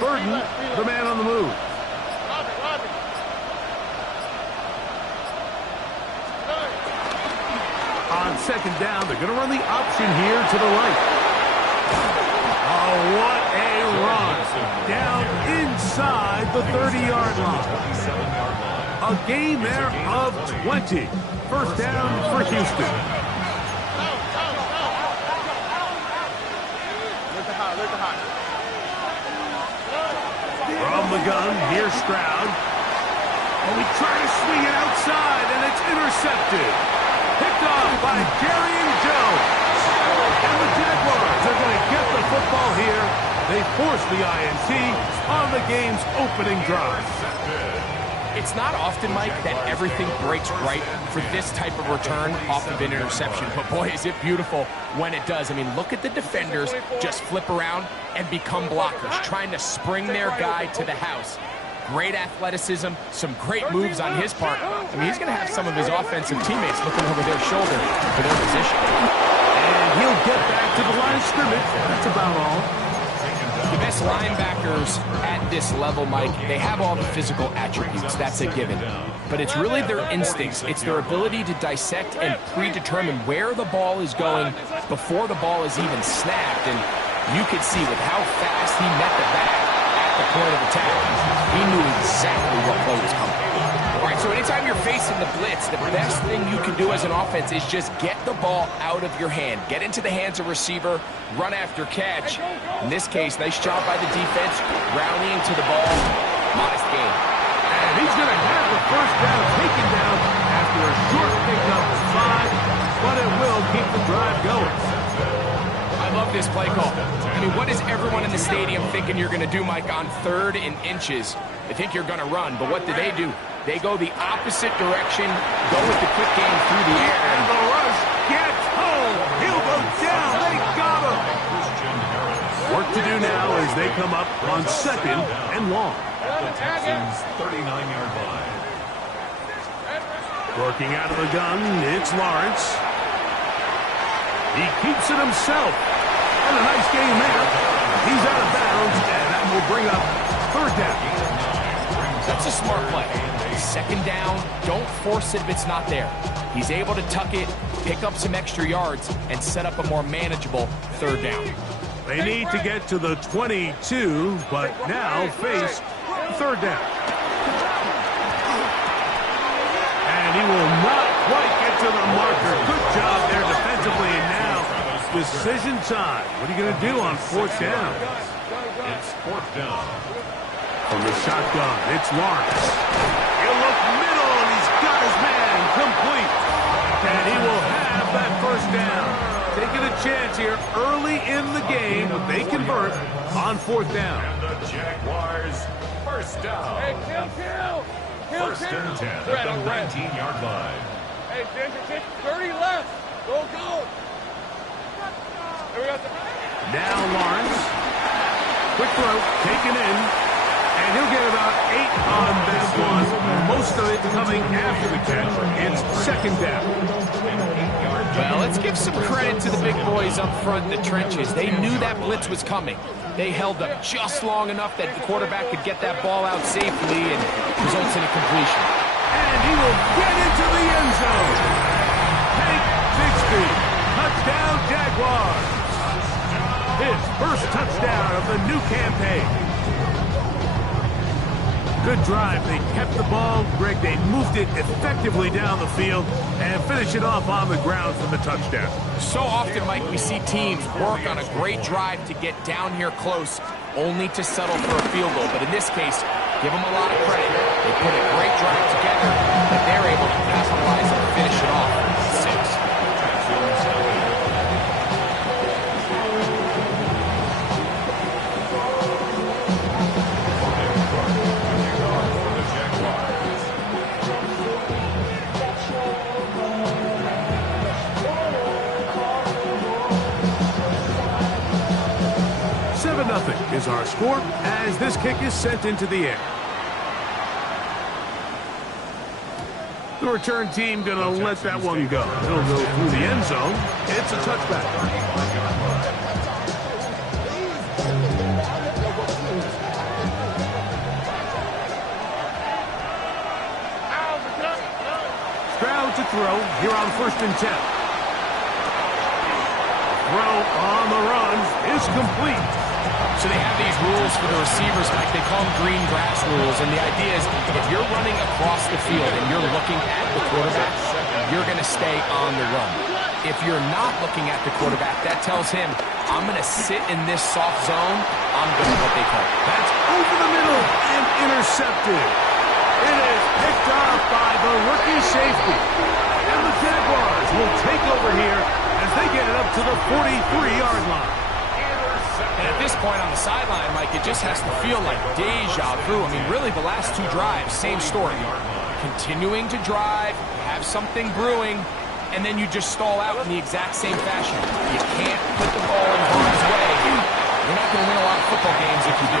Burden, the man on the move. On second down, they're going to run the option here to the right. Oh, what a run. Down inside the 30-yard line. A gain there of 20. First down for Houston. From the gun, here's Stroud. And we try to swing it outside, and it's intercepted. Picked off by Jerry Jones. And the Jaguars are going to get the football here. They force the INT on the game's opening drive. It's not often, Mike, that everything breaks right for this type of return off of an interception. But, boy, is it beautiful when it does. I mean, look at the defenders just flip around and become blockers, trying to spring their guy to the house. Great athleticism, some great moves on his part. I mean, he's going to have some of his offensive teammates looking over their shoulder for their position. And he'll get back to the line of scrimmage. That's about all. The best linebackers at this level, Mike, they have all the physical attributes. That's a given. But it's really their instincts. It's their ability to dissect and predetermine where the ball is going before the ball is even snapped. And you could see with how fast he met the back at the point of attack, he knew exactly what play was coming. All right, so anytime you're facing the blitz, the best thing you can do as an offense is just get the ball out of your hand. Get into the hands of receiver, run after catch. In this case, nice job by the defense, rallying to the ball. Modest gain. And he's going to have the first down taken down after a short pickup of 5, but it will keep the drive going. I love this play call. I mean, what is everyone in the stadium thinking you're going to do, Mike, on 3rd and inches? They think you're going to run, but what do? They go the opposite direction, go with the quick game through the air. And the rush gets home. He'll go down. They got him. Work to do now as they come up on 2nd and long. At the Texans' 39-yard line. Working out of the gun, it's Lawrence. He keeps it himself. And a nice game there. He's out of bounds, and that will bring up 3rd down. That's a smart play. 2nd down, don't force it if it's not there. He's able to tuck it, pick up some extra yards, and set up a more manageable 3rd down. They need to get to the 22, but now face 3rd down. And he will not quite get to the marker. Good job there defensively, and now decision time. What are you going to do on 4th down? It's 4th down. From the shotgun, it's Lawrence. He'll look middle, and he's got his man complete. And he will have that 1st down. Taking a chance here early in the game, but they convert on 4th down. And the Jaguars, 1st down. Hey, kill. 1st and 10 at the 19-yard line. Hey, 30 left. Go. Now Lawrence. Quick throw, taken in. And he'll get about 8 on that one. Most of it coming after the catch. It's 2nd down. Well, let's give some credit to the big boys up front in the trenches. They knew that blitz was coming. They held up just long enough that the quarterback could get that ball out safely and results in a completion. And he will get into the end zone. Hank Bixby, touchdown Jaguars. His first touchdown of the new campaign. Good drive. They kept the ball. Greg, they moved it effectively down the field and finish it off on the ground for the touchdown. So often, Mike, we see teams work on a great drive to get down here close, only to settle for a field goal. But in this case, give them a lot of credit. They put a great drive together, and they're able to capitalize and finish it off. 6. Nothing is our score as this kick is sent into the air. The return team going to let that one go. It'll go through the end zone. It's a touchback. now to throw here on 1st and 10. Throw on the run is complete. So they have these rules for the receivers, Mike. They call them green grass rules. And the idea is if you're running across the field and you're looking at the quarterback, you're going to stay on the run. If you're not looking at the quarterback, that tells him, I'm going to sit in this soft zone. I'm going to what they call. That's over the middle and intercepted. It is picked up by the rookie safety. And the Jaguars will take over here as they get it up to the 43-yard line. And at this point on the sideline, Mike, it just has to feel like deja vu. I mean, really, the last 2 drives, same story. Continuing to drive, have something brewing, and then you just stall out in the exact same fashion. You can't put the ball in harm's way. You're not going to win a lot of football games if you do.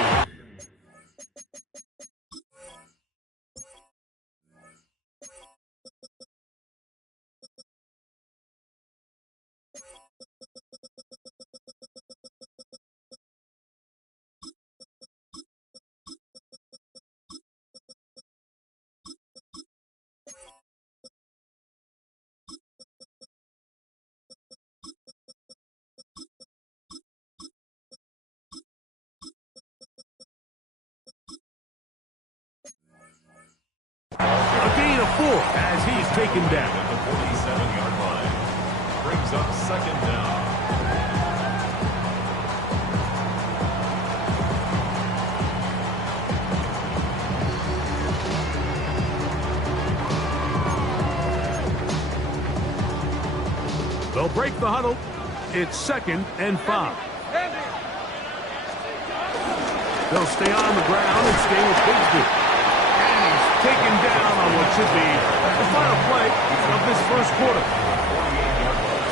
A gain of 4 as he's taken down. At the 47-yard line. Brings up 2nd down. They'll break the huddle. It's 2nd and 5. They'll stay on the ground and stay with Bigsby. Taken down on what should be the final play of this 1st quarter.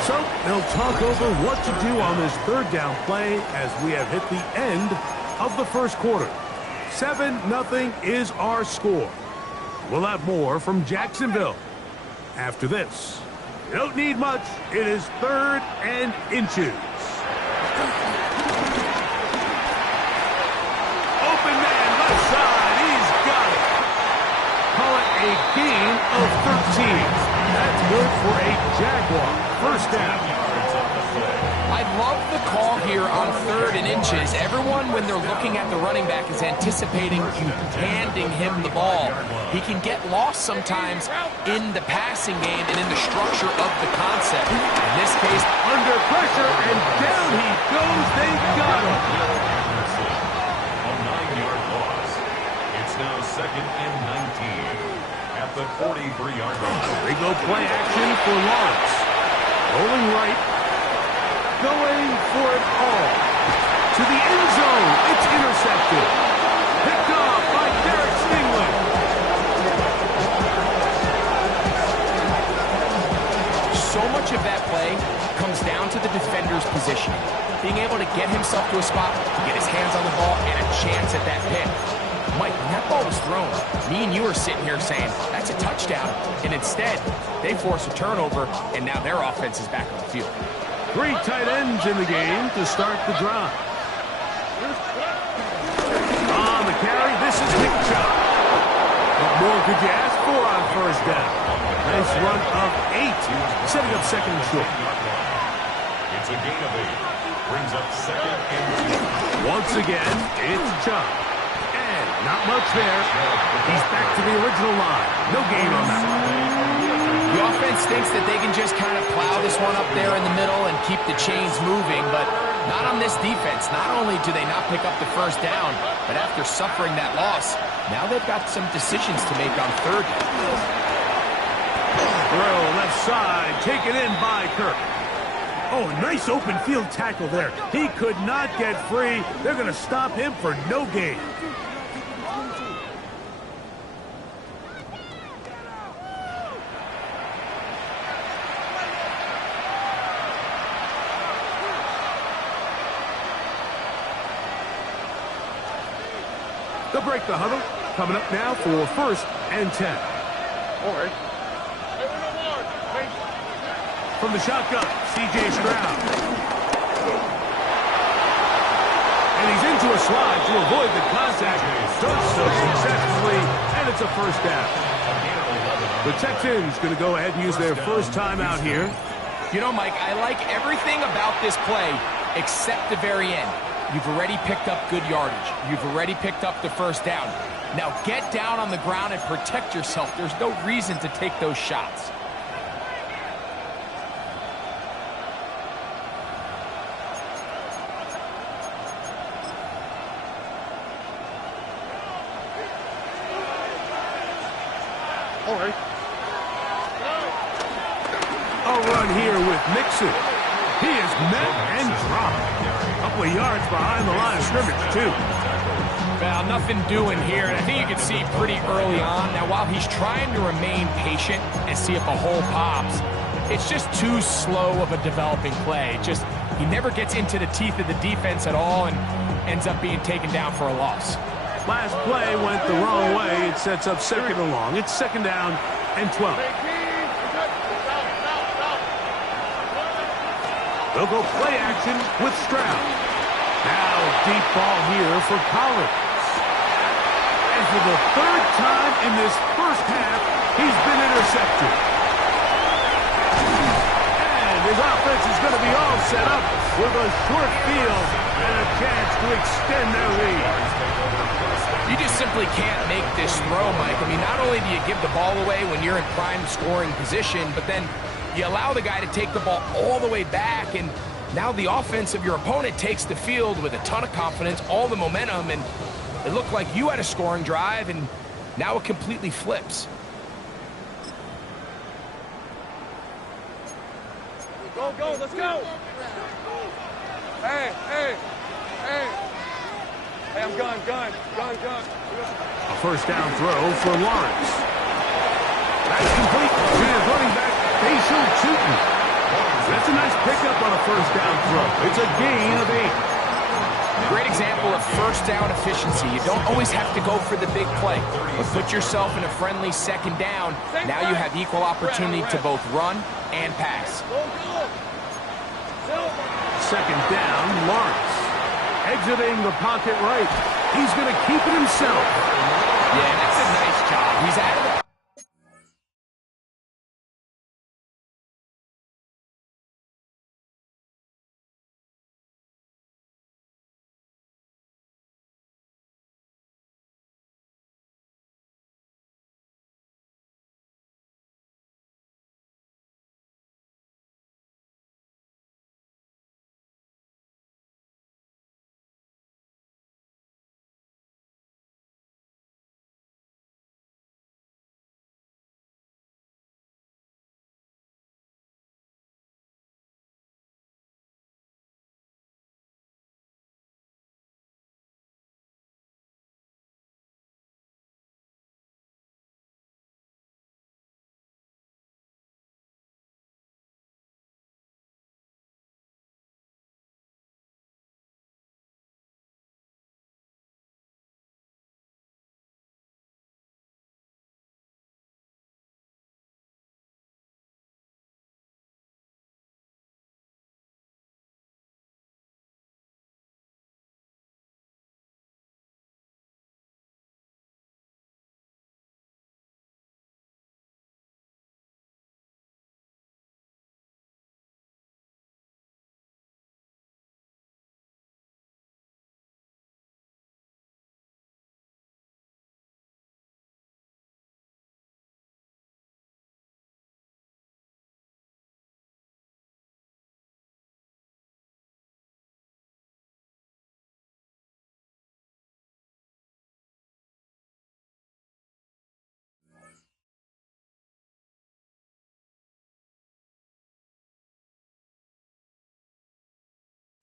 So they'll talk over what to do on this 3rd down play as we have hit the end of the 1st quarter. 7-0 is our score. We'll have more from Jacksonville after this. You don't need much. It is 3rd and inches. Open man left side. He's got it. Call it a gain of 13. That's good for a Jaguar 1st down. I love the call here on 3rd and inches. Everyone, when they're looking at the running back, is anticipating you handing him the ball. He can get lost sometimes in the passing game and in the structure of the concept. In this case, under pressure, and down he goes. They got him. A 9-yard loss. It's now 2nd and 19 at the 43-yard line. They go play action for Lawrence. Rolling right. Going for it all. To the end zone. It's intercepted. Picked off by Derek Stingley. so much of that play comes down to the defender's positioning. Being able to get himself to a spot, to get his hands on the ball, and a chance at that pick. Mike, when that ball was thrown, me and you are sitting here saying, that's a touchdown. And instead, they force a turnover, and now their offense is back on the field. 3 tight ends in the game to start the drive. On the carry, this is Nick Chubb. What more could you ask for on first down? Nice run of 8, setting up second and short. It's a gain of 8. Brings up second and 2. Once again, it's Chubb. And not much there. He's back to the original line. No gain on that one. The offense thinks that they can just kind of plow this one up there in the middle and keep the chains moving, but not on this defense. Not only do they not pick up the first down, but after suffering that loss, now they've got some decisions to make on third down. Throw left side, taken in by Kirk. Oh, nice open field tackle there. He could not get free. They're going to stop him for no gain. They'll break the huddle. Coming up now for first and 10. All right. From the shotgun, C.J. Stroud. And he's into a slide to avoid the contact. Does so successfully, and it's It's a first down. The Texans going to go ahead and use their first timeout here. You know, Mike, I like everything about this play except the very end. You've already picked up good yardage. You've already picked up the first down. Now get down on the ground and protect yourself. There's no reason to take those shots. All right. A run here with Mixon. He is met and dropped. A couple of yards behind the line of scrimmage, too. Well, nothing doing here, and I think you can see pretty early on. Now, while he's trying to remain patient and see if a hole pops, it's just too slow of a developing play. He never gets into the teeth of the defense at all and ends up being taken down for a loss. Last play went the wrong way. It sets up second and long. It's second down and 12. They'll go play action with Stroud. Now deep ball here for Collins. And for the third time in this first half, he's been intercepted. And his offense is going to be all set up with a short field and a chance to extend their lead. You just simply can't make this throw, Mike. I mean, not only do you give the ball away when you're in prime scoring position, but then you allow the guy to take the ball all the way back, and now the offense of your opponent takes the field with a ton of confidence, all the momentum, and it looked like you had a scoring drive, and now it completely flips. Go, let's go. Hey. Hey, I'm gun. A first down throw for Lawrence. That's complete to his running back, Facial Chutin. That's a nice pickup on a first down throw. It's a gain of 8. Great example of first down efficiency. You don't always have to go for the big play, but put yourself in a friendly second down. Now you have equal opportunity to both run and pass. Second down, Lawrence. Exiting the pocket right. He's going to keep it himself. Yeah, that's a nice job. He's out of the...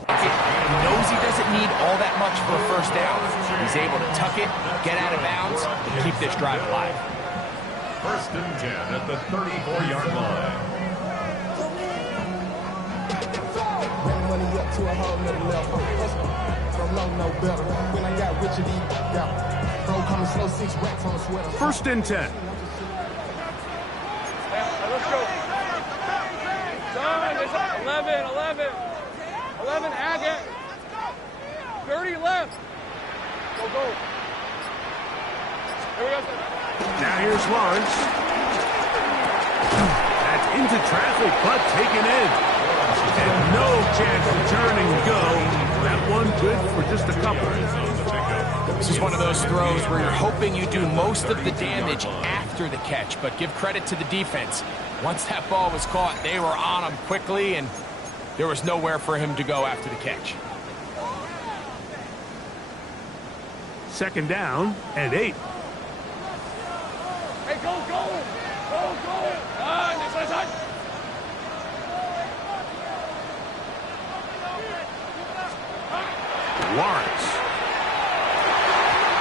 He knows he doesn't need all that much for a first down. He's able to tuck it, get out of bounds, and keep this drive alive. First and 10 at the 34-yard line. Money up to a whole nother level. From low, no better. When I got rich, it got bro coming slow, 6 racks on a sweater. First and 10. Let's go. Son, it's 11. 11, Agate. 30 left. Go. Here we go. Now here's Lawrence. That's into traffic, but taken in. And no chance to turn and go. That one good for just a couple. This is one of those throws where you're hoping you do most of the damage after the catch, but give credit to the defense. Once that ball was caught, they were on him quickly, and there was nowhere for him to go after the catch. 2nd down and 8. Hey, go, go! Go, go! Next side. Lawrence.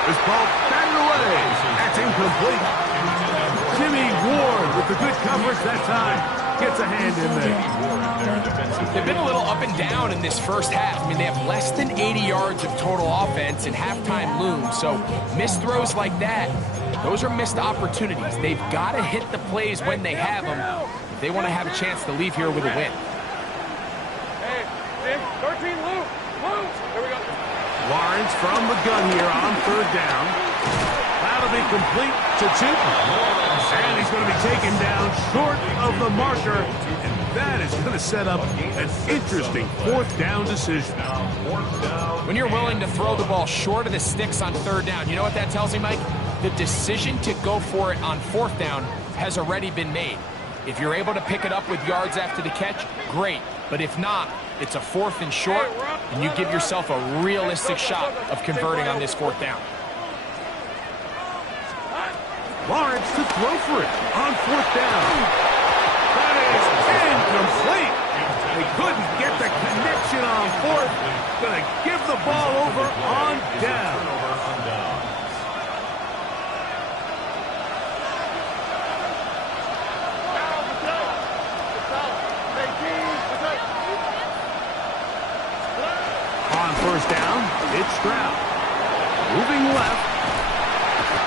This ball batted away. That's incomplete. Jimmy Ward with the good coverage that time. Gets a hand in there. They've been a little up and down in this first half. I mean, they have less than 80 yards of total offense and halftime looms. So missed throws like that, those are missed opportunities. They've got to hit the plays when they have them if they want to have a chance to leave here with a win. Hey, 13, Luke. Here we go. Lawrence from the gun here on 3rd down. That'll be complete to Chipman. And he's going to be taken down short of the marker. And that is going to set up an interesting 4th down decision. When you're willing to throw the ball short of the sticks on 3rd down, you know what that tells me, Mike? The decision to go for it on 4th down has already been made. If you're able to pick it up with yards after the catch, great. But if not, it's a 4th and short, and you give yourself a realistic shot of converting on this 4th down. Lawrence to throw for it on 4th down. That is incomplete. They couldn't get the connection on 4th. Going to give the ball over on down. On 1st down, it's Stroud. Moving left.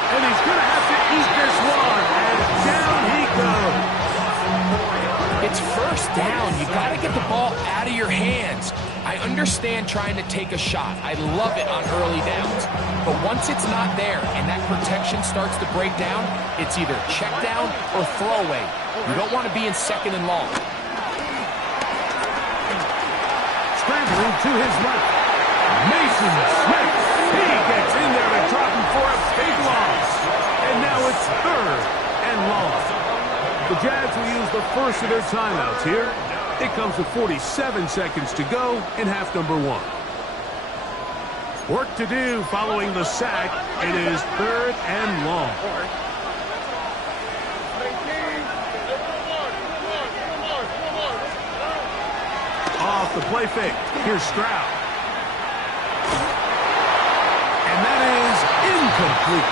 And he's going to have to eat this one. And down he goes. It's 1st down. You got to get the ball out of your hands. I understand trying to take a shot. I love it on early downs. But once it's not there and that protection starts to break down, it's either check down or throwaway. You don't want to be in 2nd and long. Scrambling to his left. Mason Smith. He gets in there and drop him for a big loss. And now it's 3rd and long. The Jags will use the first of their timeouts here. It comes with 47 seconds to go in half number 1. Work to do following the sack. It is 3rd and long. Off the play fake. Here's Stroud. And that is incomplete.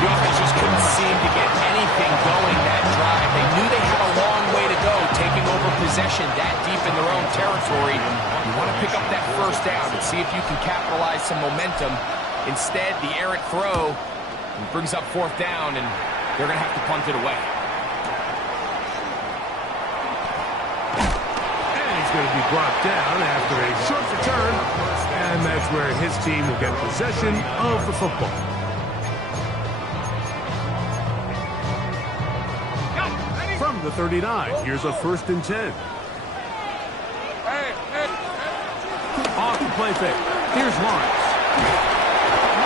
The offense just couldn't seem to get anything going that drive. They knew they had a long way to go, taking over possession that deep in their own territory. You want to pick up that 1st down and see if you can capitalize some momentum. Instead, the errant throw brings up 4th down, and they're going to have to punt it away. And he's going to be brought down after a short return. And that's where his team will get possession of the football. From the 39, here's a 1st and 10. Off the play fake. Here's Lawrence.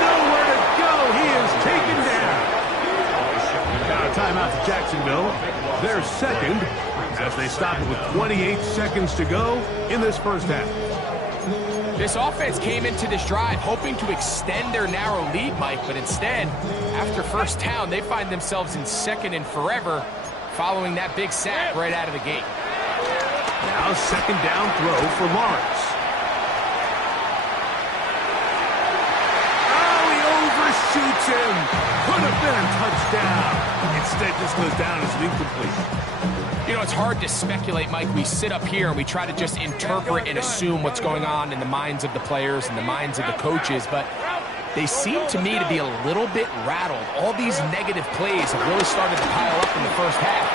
Nowhere to go. He is taken down. Got a timeout to Jacksonville. They're 2nd as they stop it with 28 seconds to go in this first half. This offense came into this drive hoping to extend their narrow lead, Mike, but instead, after 1st down, they find themselves in 2nd and forever following that big sack right out of the gate. Now 2nd down throw for Lawrence. Oh, he overshoots him. Could have been a touchdown. Instead, just goes down as an incomplete. You know, it's hard to speculate, Mike. We sit up here and we try to just interpret and assume what's going on in the minds of the players and the minds of the coaches, but they seem to me to be a little bit rattled. All these negative plays have really started to pile up in the first half.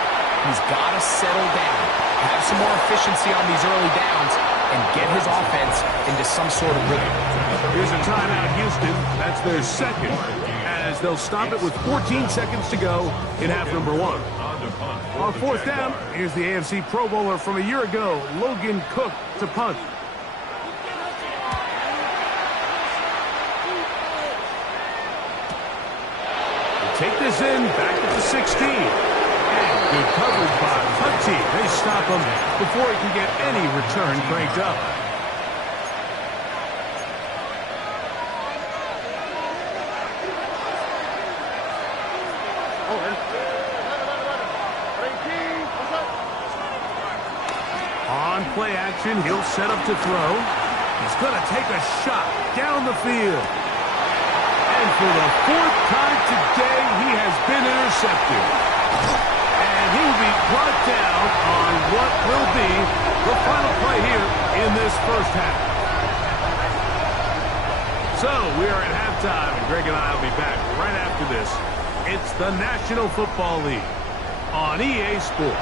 He's got to settle down, have some more efficiency on these early downs, and get his offense into some sort of rhythm. Here's a timeout, Houston. That's their 2nd, as they'll stop it with 14 seconds to go in half number one. On fourth down, here's the AFC Pro Bowler from a year ago, Logan Cook, to punt. Take this in, back at the 16. And good coverage by the punt team. They stop him before he can get any return cranked up. On play action, he'll set up to throw. He's going to take a shot down the field. And for the fourth time today, he has been intercepted. And he will be brought down on what will be the final play here in this first half. So we are at halftime, and Greg and I will be back right after this. It's the National Football League on EA Sports.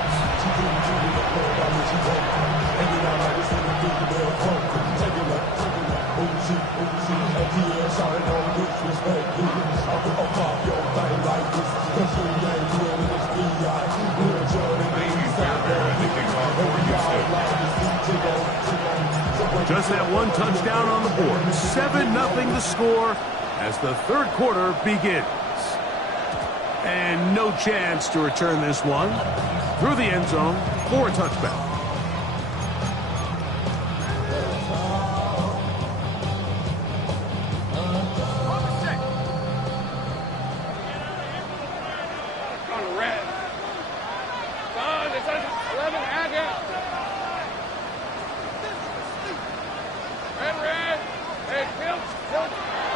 Just that one touchdown on the board. 7-0 the score as the third quarter begins. And no chance to return this one through the end zone for a touchback.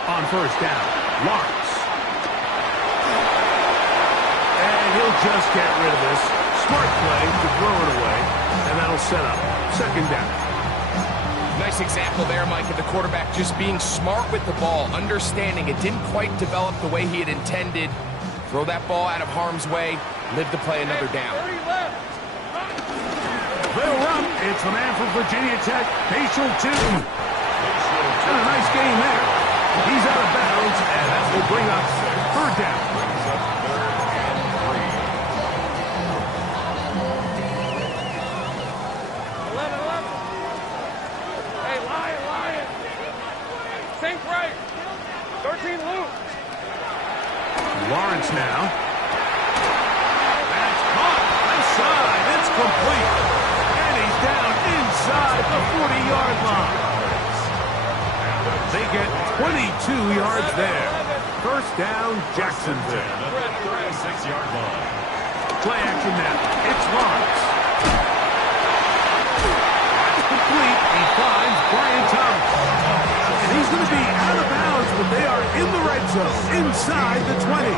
On first down, Lawrence. And he'll just get rid of this. Smart play to throw it away, and that'll set up second down. Nice example there, Mike, of the quarterback just being smart with the ball, understanding it didn't quite develop the way he had intended. Throw that ball out of harm's way, live to play another down. They'll run. It's the man from Virginia Tech, Facial 2. And a nice game there. He's out of bounds, and that will bring up third down. Hey, Lion. Think right. 13 loose. Lawrence now. That's caught. Left side. It's complete. And he's down inside the 40-yard line. They get 22 yards there. First down, Jacksonville. 36-yard line. Play action now. It's Lawrence. That's complete. He finds Brian Thomas. And he's going to be out of bounds, but they are in the red zone, inside the 20.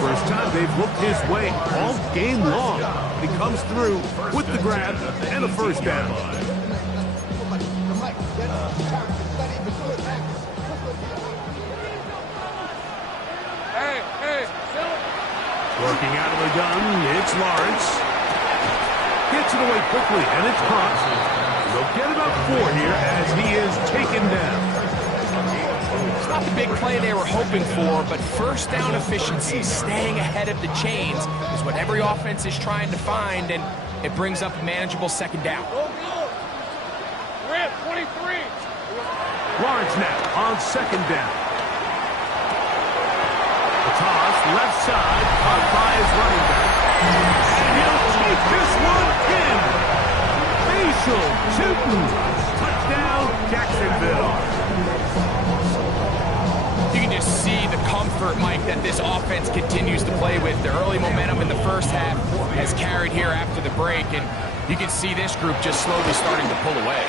First time they've looked his way all game long. He comes through with the grab and a first down. Working out of the gun, it's Lawrence. Gets it away quickly, and it's caught. They'll get about 4 here as he is taken down. It's not the big play they were hoping for, but first down efficiency, staying ahead of the chains, is what every offense is trying to find, and it brings up a manageable second down. Rip, 23. Lawrence now on second down. The toss, left side, caught by his running back. And he'll take this one in. Facial shooting. Touchdown, Jacksonville. You can just see the comfort, Mike, that this offense continues to play with. The early momentum in the first half has carried here after the break, and you can see this group just slowly starting to pull away.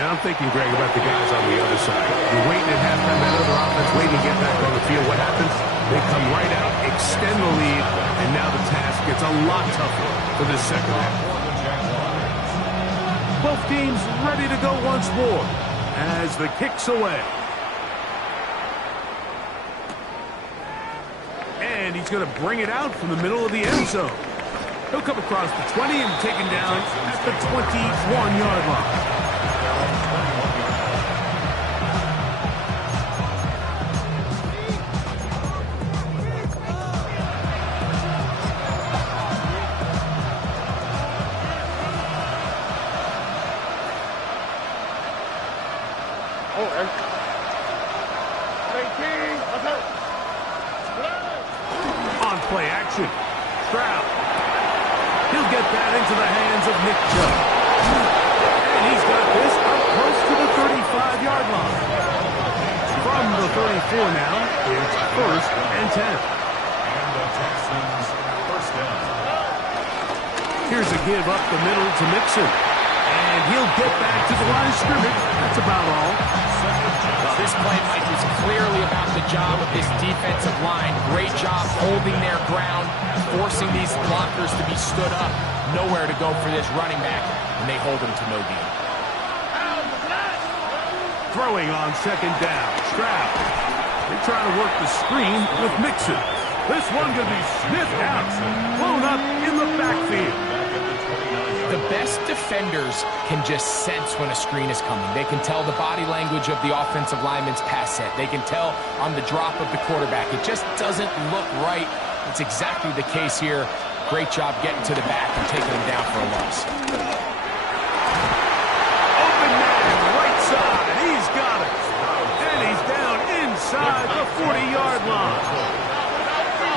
Now I'm thinking, Greg, about the guys on the other side. You're waiting at halftime, that other offense waiting to get back on the field. What happens? They come right out, extend the lead, and now the task gets a lot tougher for this second half. Both teams ready to go once more as the kick's away. And he's going to bring it out from the middle of the end zone. He'll come across the 20 and taken down at the 21-yard line. play action. Stroud. He'll get that into the hands of Nick Chubb. And he's got this up close to the 35-yard line. From the 34 now, it's 1st and 10. And the Texans first down. Here's a give up the middle to Mixon. And he'll get back to the line of scrimmage. That's about all. Well, this play, Mike, is clearly about the job of this defensive line. Great job holding their ground, forcing these blockers to be stood up. Nowhere to go for this running back, and they hold him to no gain. Throwing on 2nd down. Stroud. They try to work the screen with Mixon. This one going to be sniffed out. Blown up in the backfield. The best defenders can just sense when a screen is coming. They can tell the body language of the offensive lineman's pass set. They can tell on the drop of the quarterback. It just doesn't look right. It's exactly the case here. Great job getting to the back and taking him down for a loss. Open man, right side. He's got it. And he's down inside the 40-yard line.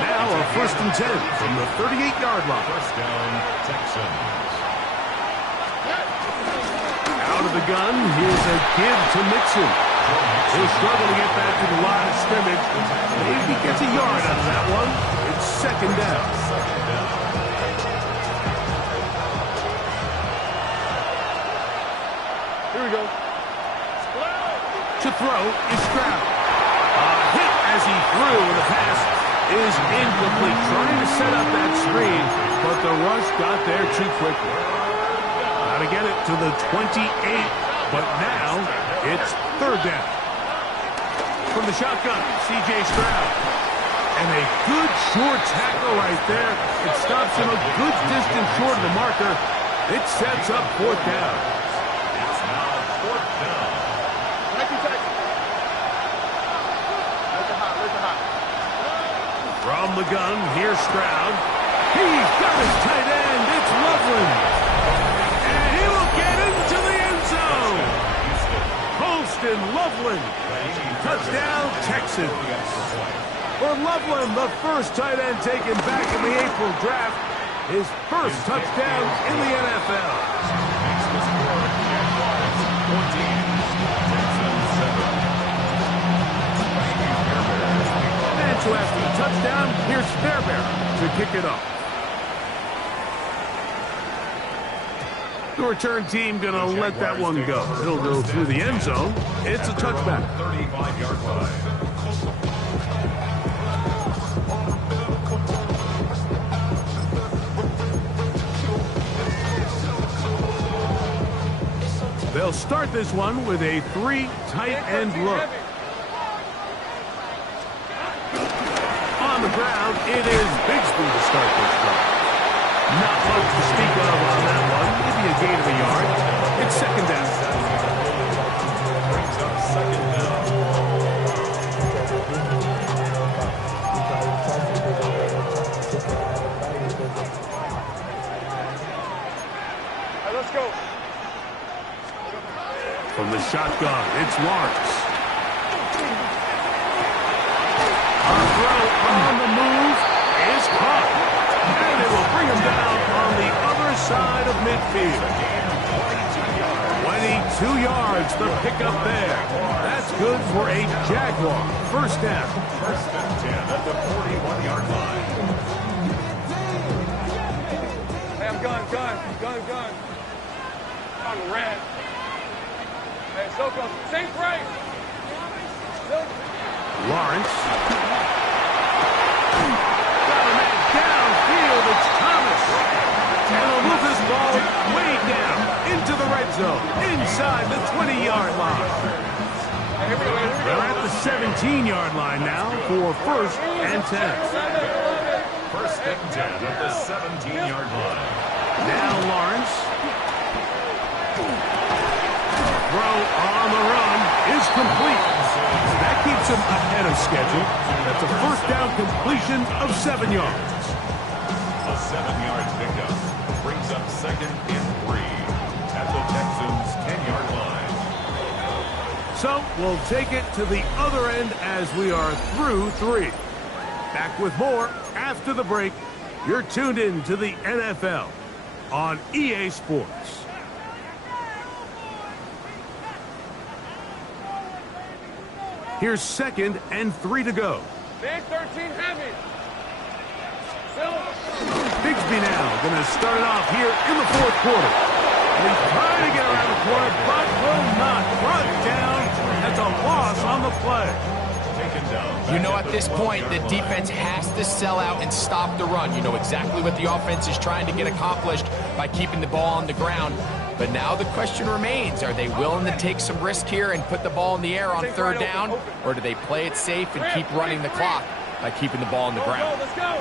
Now a 1st and 10 from the 38-yard line. First down, Texans. Out of the gun, here's a give to Mixon. He'll struggle to get back to the line of scrimmage. Maybe gets a yard out of that one. It's 2nd down. Here we go. To throw is Stroud. A hit as he threw. The pass is incomplete. Trying to set up that screen, but the rush got there too quickly. Got to get it to the 28, but now it's 3rd down. From the shotgun, C.J. Stroud. And a good short tackle right there. It stops him a good distance short of the marker. It sets up 4th down. It's now 4th down. From the gun, here's Stroud. He's got his tight end. It's Loveland. And he will get into the end zone. Holston Loveland. Touchdown, Texans. For Loveland, the first tight end taken back in the April draft. His first touchdown in the NFL. Makes the score Jaguars 14, Texans 7. And so after the touchdown, here's Fairbairn to kick it off. The return team going to let that one go. It'll go through the end zone. It's a touchback. 35-yard line. They'll start this one with a 3 tight end look. On the ground, it is Bigsby to start this drive. Not much to speak of on that one. Maybe a gain of a yard. It's 2nd down. Brings up 2nd down. All right, let's go. From the shotgun, it's Lawrence. A throw on the move is caught. And it will bring him down on the other side of midfield. 22 yards, the pickup there. That's good for a Jaguar. First down. 1st and 10 at the 41-yard line. Hey, I'm gun. I'm red. Hey, Soko, safe right. Lawrence. Got a man downfield. It's Thomas. And he'll move this ball way down into the red zone, inside the 20-yard line. Hey, here we go. They're at the 17-yard line now for 1st and 10. 1st and 10 at the 17-yard line. Now Lawrence. Throw on the run is complete. That keeps him ahead of schedule. That's a 1st down completion of 7 yards. A 7-yard pickup brings up 2nd and 3 at the Texans' 10-yard line. So we'll take it to the other end as we are through 3. Back with more after the break. You're tuned in to the NFL on EA Sports. Here's 2nd and 3 to go. Big 13 heavy. Bigsby now going to start it off here in the 4th quarter. And he's trying to get around the corner, but will not. Brought down. That's a loss on the play. You know, at this point, the defense has to sell out and stop the run. You know exactly what the offense is trying to get accomplished by keeping the ball on the ground. But now the question remains, are they willing to take some risk here and put the ball in the air on 3rd down? Or do they play it safe and keep running the clock by keeping the ball on the ground? Let's go.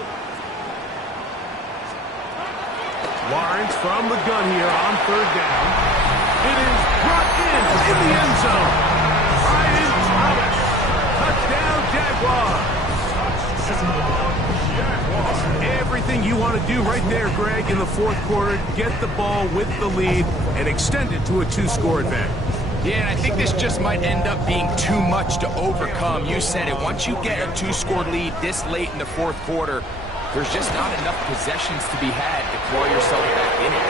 Lawrence from the gun here on 3rd down. It is brought in the end zone. Brian Thomas. Touchdown, Jaguars. Everything you want to do right there, Greg, in the 4th quarter. Get the ball with the lead and extend it to a 2-score advantage. Yeah, and I think this just might end up being too much to overcome. You said it. Once you get a 2-score lead this late in the 4th quarter, there's just not enough possessions to be had to claw yourself back in it.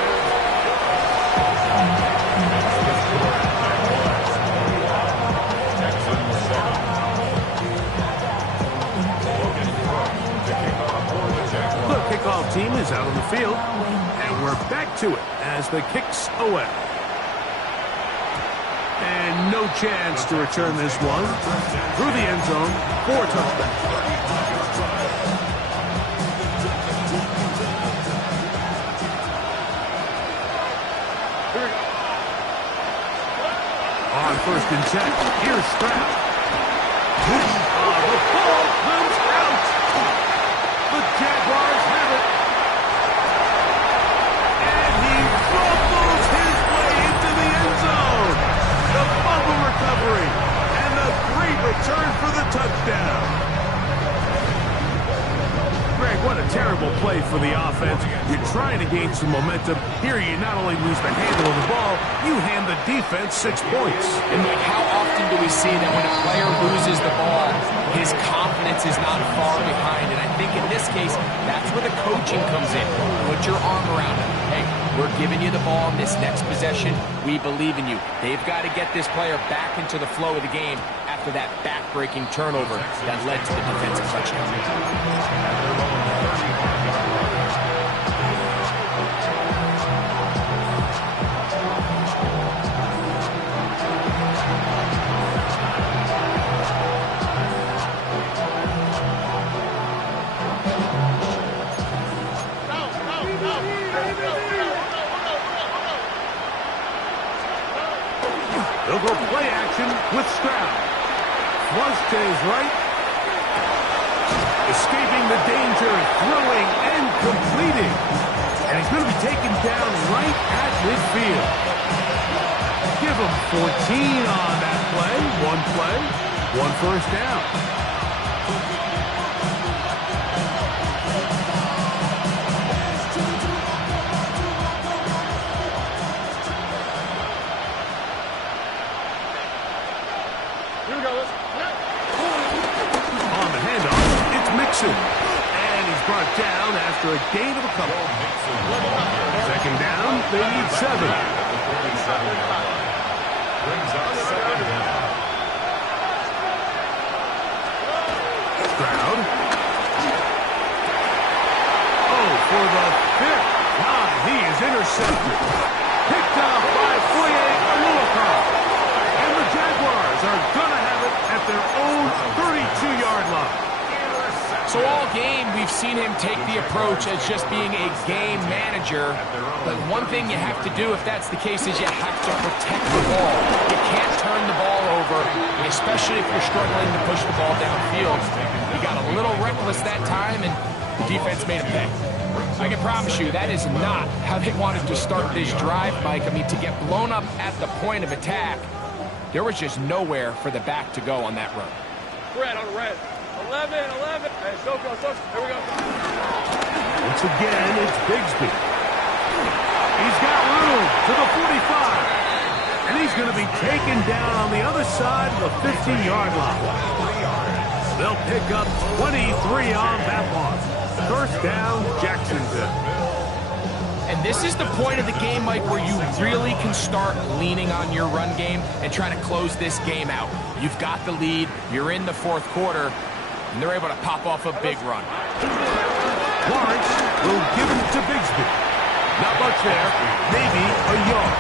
Kickoff team is out on the field, and we're back to it as the kick's away. And no chance to return this one through the end zone for a touchdown. On 1st and 10, here's Stroud. The ball comes out. The Jaguars have it. And he fumbles his way into the end zone. The fumble recovery. And the great return for the touchdown. Greg, what a terrible play for the offense. You're trying to gain some momentum. Here you not only lose the handle of the ball, you hand the defense 6 points. And Mike, how often do we see that when a player loses the ball, his confidence is not far behind? And I think in this case, that's where the coaching comes in. Put your arm around him. Hey, we're giving you the ball in this next possession. We believe in you. They've got to get this player back into the flow of the game after that back-breaking turnover that led to the defensive touchdown. They'll go play action with Stroud. Flush to his right. Escaping the danger, throwing and completing. And he's going to be taken down right at midfield. Give him 14 on that play. 1 first down. On the handoff, it's Mixon. And he's brought down after a gain of a couple. 2nd down, they need 7. Stroud. Oh, for the 5th time, he is intercepted. Picked up by Foye Oluokun. And the Jaguars are going to have it at their own 32-yard line. So all game, we've seen him take the approach as just being a game manager. But one thing you have to do if that's the case is you have to protect the ball. You can't turn the ball over, especially if you're struggling to push the ball downfield. He got a little reckless that time, and the defense made him pay. I can promise you that is not how they wanted to start this drive, Mike. I mean, to get blown up at the point of attack, there was just nowhere for the back to go on that run. Red on red. 11. Hey, so go. Here we go. Once again, it's Bigsby. He's got room to the 45. And he's going to be taken down on the other side of the 15-yard line. They'll pick up 23 on that one. First down, Jacksonville. And this is the point of the game, Mike, where you really can start leaning on your run game and try to close this game out. You've got the lead, you're in the fourth quarter, and they're able to pop off a big run. Lawrence will give it to Bigsby. Not much there, maybe a yard.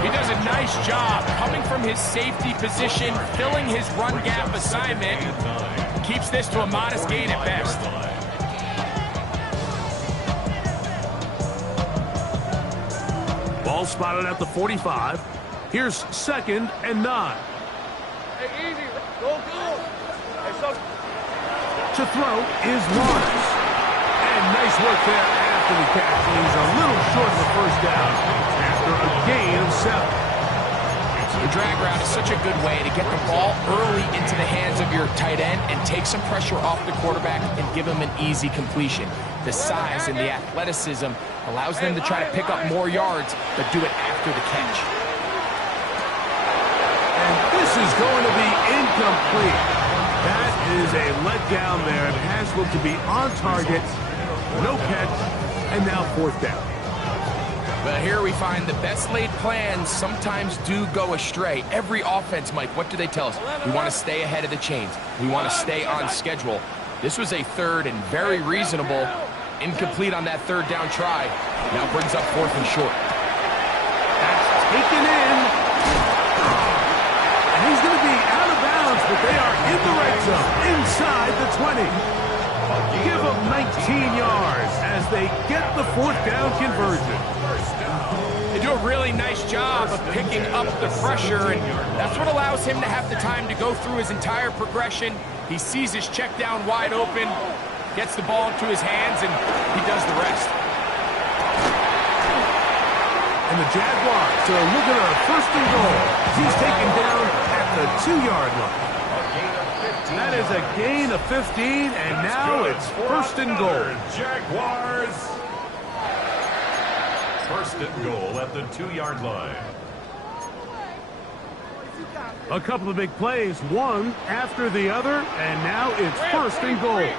He does a nice job coming from his safety position, filling his run gap assignment. Keeps this to a modest gain at best. Ball spotted at the 45. Here's 2nd and 9. Hey, easy. Go. Hey, so To throw is Lawrence. And nice work there after the catch. He's a little short of the first down after a gain of 7. The drag route is such a good way to get the ball early into the hands of your tight end and take some pressure off the quarterback and give him an easy completion. The size and the athleticism allows them to try to pick up more yards, but do it after the catch. And this is going to be incomplete. That is a letdown there. It has looked to be on target. No catch, and now 4th down. But here we find the best laid plans sometimes do go astray. Every offense, Mike, what do they tell us? We want to stay ahead of the chains. We want to stay on schedule. This was a 3rd and very reasonable. Incomplete on that 3rd down try. Now brings up 4th and short. That's taken in. And he's going to be out of bounds, but they are in the red zone, inside the 20. Give them 19 yards as they get the 4th down conversion. They do a really nice job of picking up the pressure, and that's what allows him to have the time to go through his entire progression. He sees his check down wide open, gets the ball into his hands, and he does the rest. And the Jaguars are looking at a 1st and goal. He's taken down at the 2-yard line. That is a gain of 15, and now it's 1st and goal. Jaguars. 1st and goal at the 2-yard line. A couple of big plays, one after the other, and now it's 1st and goal.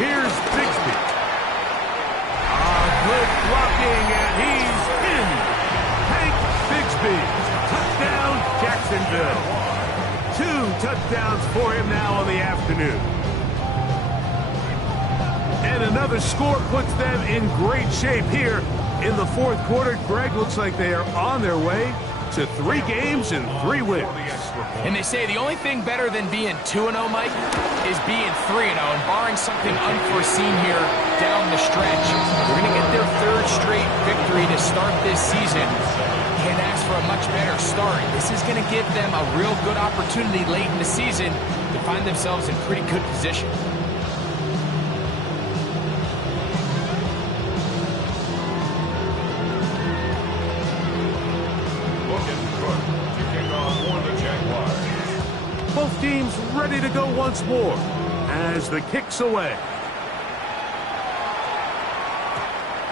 Here's Bigsby. Good blocking, and he's in. Hank Bigsby. Touchdown, Jacksonville. 2 touchdowns for him now on the afternoon. And another score puts them in great shape here in the 4th quarter. Greg, looks like they are on their way to 3 games and 3 wins. And they say the only thing better than being 2-0, Mike, is being 3-0. And barring something unforeseen here down the stretch, they're going to get their 3rd straight victory to start this season. Can't ask for a much better start. This is going to give them a real good opportunity late in the season to find themselves in pretty good position. Both teams ready to go once more as the kick's away.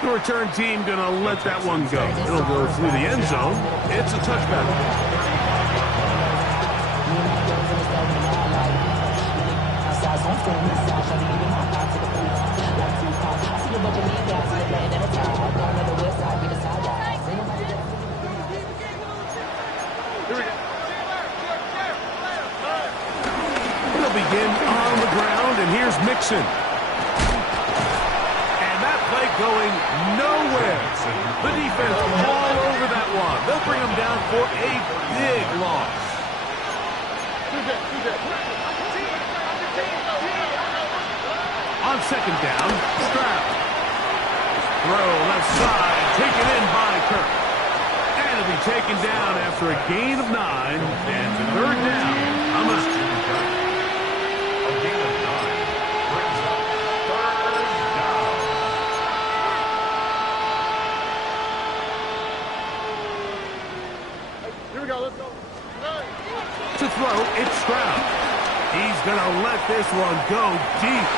The return team going to let that one go. It'll go through the end zone. It's a touchback. They'll begin on the ground, and here's Mixon. Play going nowhere. The defense all over that one. They'll bring him down for a big loss. On 2nd down, Stroud. Throw left side, taken in by Kirk. And it'll be taken down after a gain of 9. And 3rd down. To throw, it's Stroud. He's going to let this one go deep.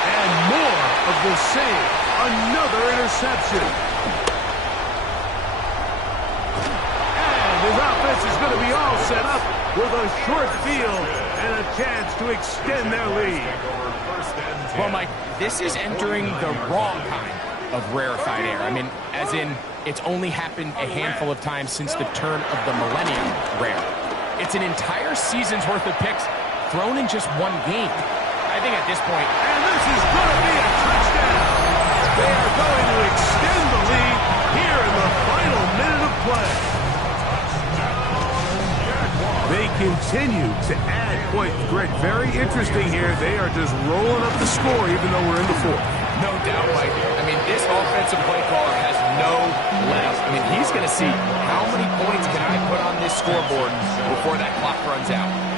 And more of the same. Another interception. And his offense is going to be all set up with a short field and a chance to extend their lead. Well, Mike, this is entering the wrong kind of rarefied air. I mean, as in, it's only happened a handful of times since the turn of the millennium rare. It's an entire season's worth of picks thrown in just one game. I think at this point... And this is going to be a touchdown. They are going to extend the lead here in the final minute of play. They continue to add points. Greg, very interesting here. They are just rolling up the score even though we're in the fourth. No doubt, Mike. I mean, this offensive play caller has no legs. I mean, he's going to see how many points can I put on this scoreboard before that clock runs out.